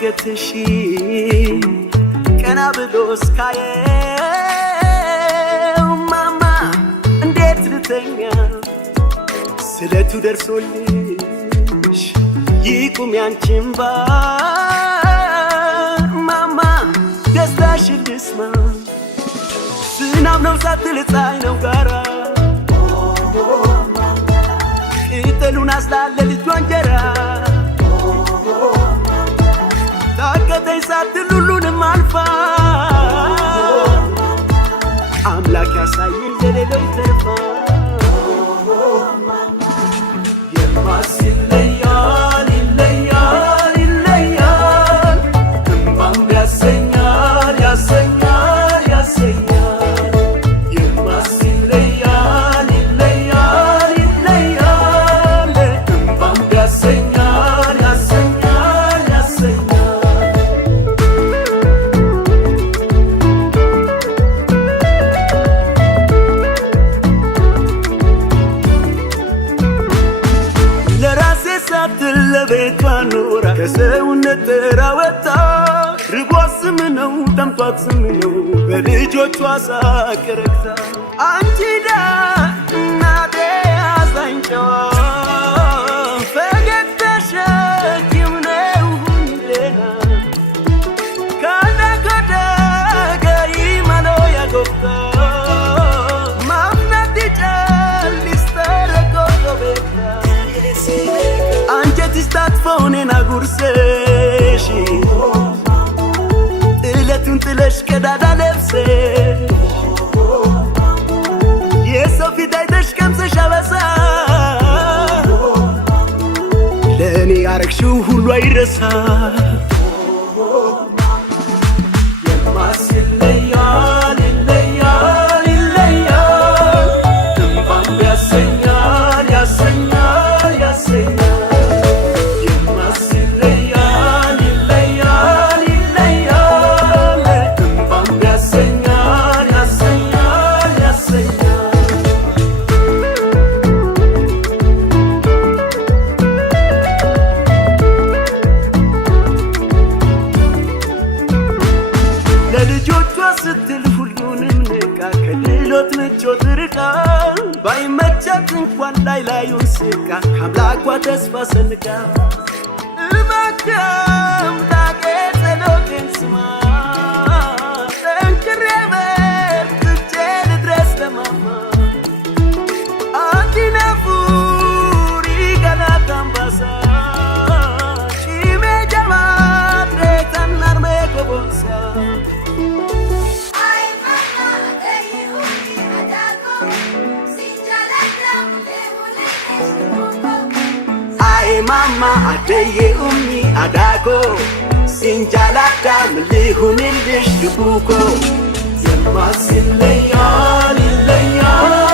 አንገትሽ ቀና ብሎ እስካየው ማማ እንዴት ልተኛ ስለቱ ደርሶልሽ ይቁም ያንቺ እንባ ማማ ደስታሽን ልስማ ዝናብ ነው ሳትል ፀሐይ ነው ጋራ ቅጠሉን አስላለ ልጇ እንጀራ ታከተኝ ሳትል ሁሉንም አልፋ አምላክ ያሳየኝ ለሌለው ተርፋ የማስለያል ይለያል ይለያል እንባም ያሰኛል ያሰኛል ያሰኛል የማስለያል ይለያል ይለያል እንባም ያሰኛል ያሰኛል ያሰኛል ለራሴ ሳትል ለቤቷ ኖራ ከሰውነት ተራወጣ ርቧት ስም ነው ጠምቷት ስም ነው በልጆቿ ሳቅ ረክታ አንቺ ዳ እናቴ አዛኝ ጨዋ ፈገግታሽ ሐኪም ነው ሁሌና ካለ ከደገ ይመኖ ያጎፍታ ማፍነት ይጨልስ ተረቆቶ ቤታ አንጀትሽ ታጥፎ እኔን አጉርሰሽ ጥለቱን ጥለሽ ቀዳዳ ለብሰሽ የሰው ፊት አይተሽ ቀምሰሽ አበሳ ለእኔ ያረግሽው ሁሉ አይረሳ የማስለያል ይለያል ይለያል እንባም ያሰኛል ያሰኛል ያሰኛል የማስለያል ይለያል ይለያል እንባም ያሰኛል ያሰኛል ያሰኛል ለልጆቿ ስትል ሁሉንም ንቃ ከድሎት ምቾት ርቃ ባይመቻት እንኳን ላይ ላዩን ስቃ ከአምላኳ ተስፋ ሰንቃ እባክህ አምላኬ ጸሎቴን ስማ ጠንክሬ በርትቼ ልድረስ ለማማ አንዲነፉሪ ገላት አምባሳ ሺሜ ጀማዴ ተናርሜ ጎቦንሳ Ay mama adeye ummi adago sinjalata mlihunilish dubuko Yemasilleyal illeyal